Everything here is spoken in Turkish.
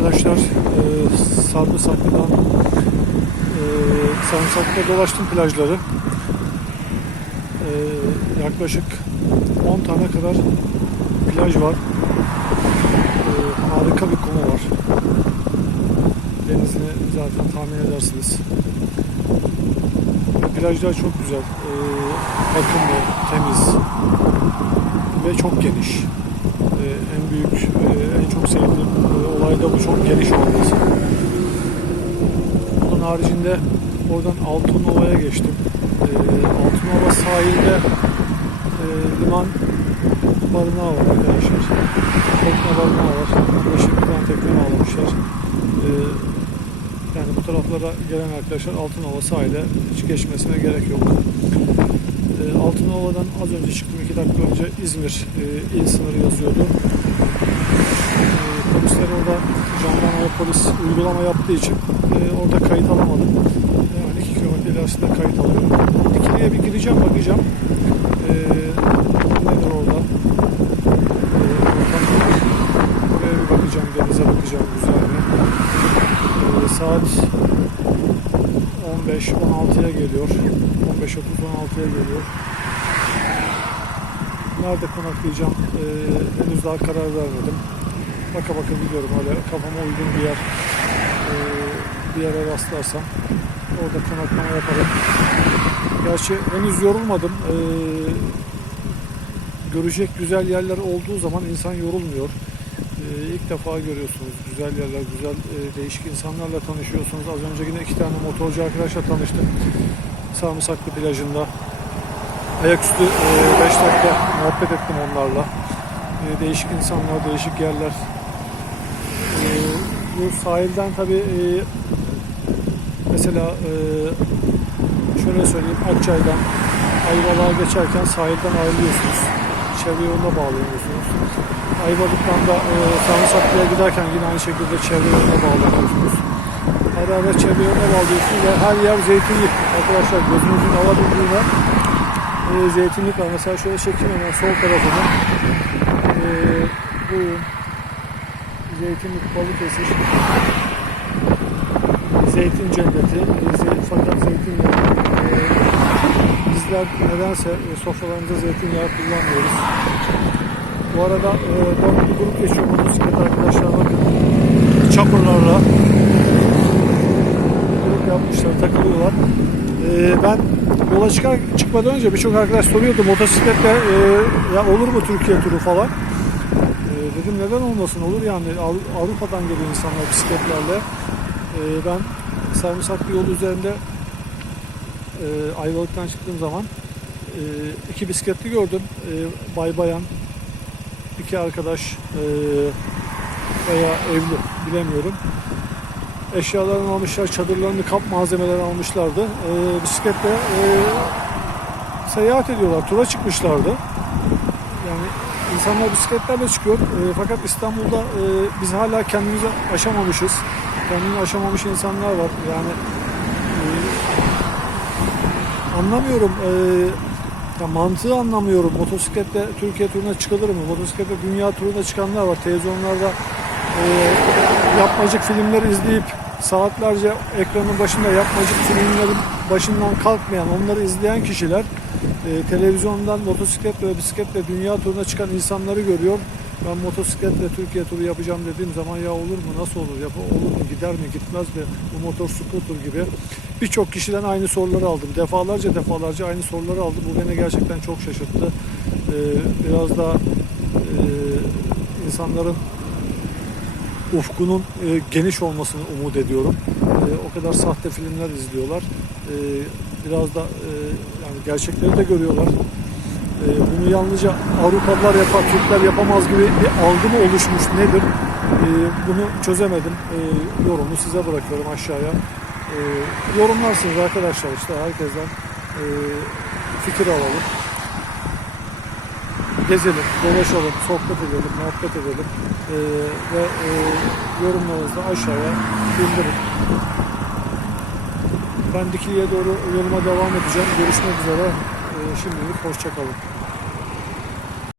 arkadaşlar e, Sarımsaklı'dan e, Sarımsaklı'da dolaştım plajları. E, yaklaşık 10 tane kadar plaj var. E, harika bir kumu var. Denizini zaten tahmin edersiniz. Plajlar çok güzel. E, bakımlı, temiz ve çok geniş. E, en büyük, e, en çok sevdiğim e, da bu çok geniş olması. Onun haricinde oradan Altınova'ya geçtim. E, Altınova sahilde e, liman barınağı var arkadaşlar. Tekne barınağı var. Yeşil bir tane tekne bağlamışlar. E, yani bu taraflara gelen arkadaşlar Altınova sahile hiç geçmesine gerek yok. E, Altınova'dan az önce çıktım. iki dakika önce İzmir e, il sınırı yazıyordu. E, polisler orada jandarma ve polis uygulama yaptığı için e, orada kayıt alamadım. Yani 2 kilometre ilerisinde kayıt alıyorum. Dikiliye bir gireceğim bakacağım. E, nedir orada? E, bir bakacağım, denize bakacağım güzel mi? E, saat 15-16'ya geliyor. 15.30-16'ya geliyor. Nerede konaklayacağım ee, henüz daha karar vermedim. Baka baka gidiyorum öyle kafama uygun bir yer ee, bir yere rastlarsam orada konaklama yaparım. Gerçi henüz yorulmadım. Ee, görecek güzel yerler olduğu zaman insan yorulmuyor. Ee, ilk defa görüyorsunuz güzel yerler, güzel e, değişik insanlarla tanışıyorsunuz. Az önce yine iki tane motorcu arkadaşla tanıştım. Sarımsaklı plajında. Ayaküstü 5 dakika muhabbet ettim onlarla. E, değişik insanlar, değişik yerler. E, bu sahilden tabi mesela e, şöyle söyleyeyim Akçay'dan Ayvalık'a geçerken sahilden ayrılıyorsunuz. Çevre yoluna bağlanıyorsunuz. Ayvalık'tan da e, Sarımsaklı'ya giderken yine aynı şekilde çevre yoluna bağlanıyorsunuz. Ara ara çevre yoluna bağlıyorsunuz ve her yer zeytinlik. Arkadaşlar gözünüzün alabildiğine e, zeytinlik var. Mesela şöyle çekeyim hemen sol tarafını. E, bu zeytinlik Balıkesir. Zeytin cenneti. E, zey- fakat zeytinyağı e, bizler nedense e, sofralarımızda zeytinyağı kullanmıyoruz. Bu arada e, dört bir grup geçiyor motosiklet arkadaşlar bakın. Çapırlarla grup yapmışlar, takılıyorlar. E, ben yola çıkar, çıkmadan önce birçok arkadaş soruyordu motosikletle e, ya olur mu Türkiye turu falan. E, dedim neden olmasın olur yani Av- Avrupa'dan geliyor insanlar bisikletlerle. E, ben Sarımsaklı yol üzerinde e, Ayvalık'tan çıktığım zaman e, iki bisikletli gördüm. E, bay bayan iki arkadaş e, veya evli bilemiyorum. Eşyalarını almışlar, çadırlarını, kamp malzemeleri almışlardı. E, bisikletle e, seyahat ediyorlar, tura çıkmışlardı. Yani insanlar bisikletlerle çıkıyor. E, fakat İstanbul'da e, biz hala kendimizi aşamamışız. Kendini aşamamış insanlar var. Yani e, anlamıyorum. E, ya mantığı anlamıyorum. Motosikletle Türkiye turuna çıkılır mı? Motosikletle dünya turuna çıkanlar var. Televizyonlarda e, yapmacık filmleri izleyip saatlerce ekranın başında yapmacık filmlerin başından kalkmayan, onları izleyen kişiler e, televizyondan motosikletle ve bisikletle dünya turuna çıkan insanları görüyor. Ben motosikletle Türkiye turu yapacağım dediğim zaman ya olur mu, nasıl olur, yap olur mu, gider mi, gitmez mi, bu motor scooter gibi birçok kişiden aynı soruları aldım. Defalarca defalarca aynı soruları aldım. Bu beni gerçekten çok şaşırttı. Ee, biraz da e, insanların ufkunun e, geniş olmasını umut ediyorum. E, o kadar sahte filmler izliyorlar. E, biraz da e, yani gerçekleri de görüyorlar. E, bunu yalnızca Avrupalılar yapar, Türkler yapamaz gibi bir algı mı oluşmuş nedir? E, bunu çözemedim. E, yorumu size bırakıyorum aşağıya. E, yorumlarsınız arkadaşlar işte herkesten e, fikir alalım. Gezelim, dolaşalım, sohbet edelim, muhabbet edelim E, ve e, yorumlarınızı aşağıya bildirin. Ben Dikili'ye doğru yoluma devam edeceğim. Görüşmek üzere. E, şimdilik hoşçakalın.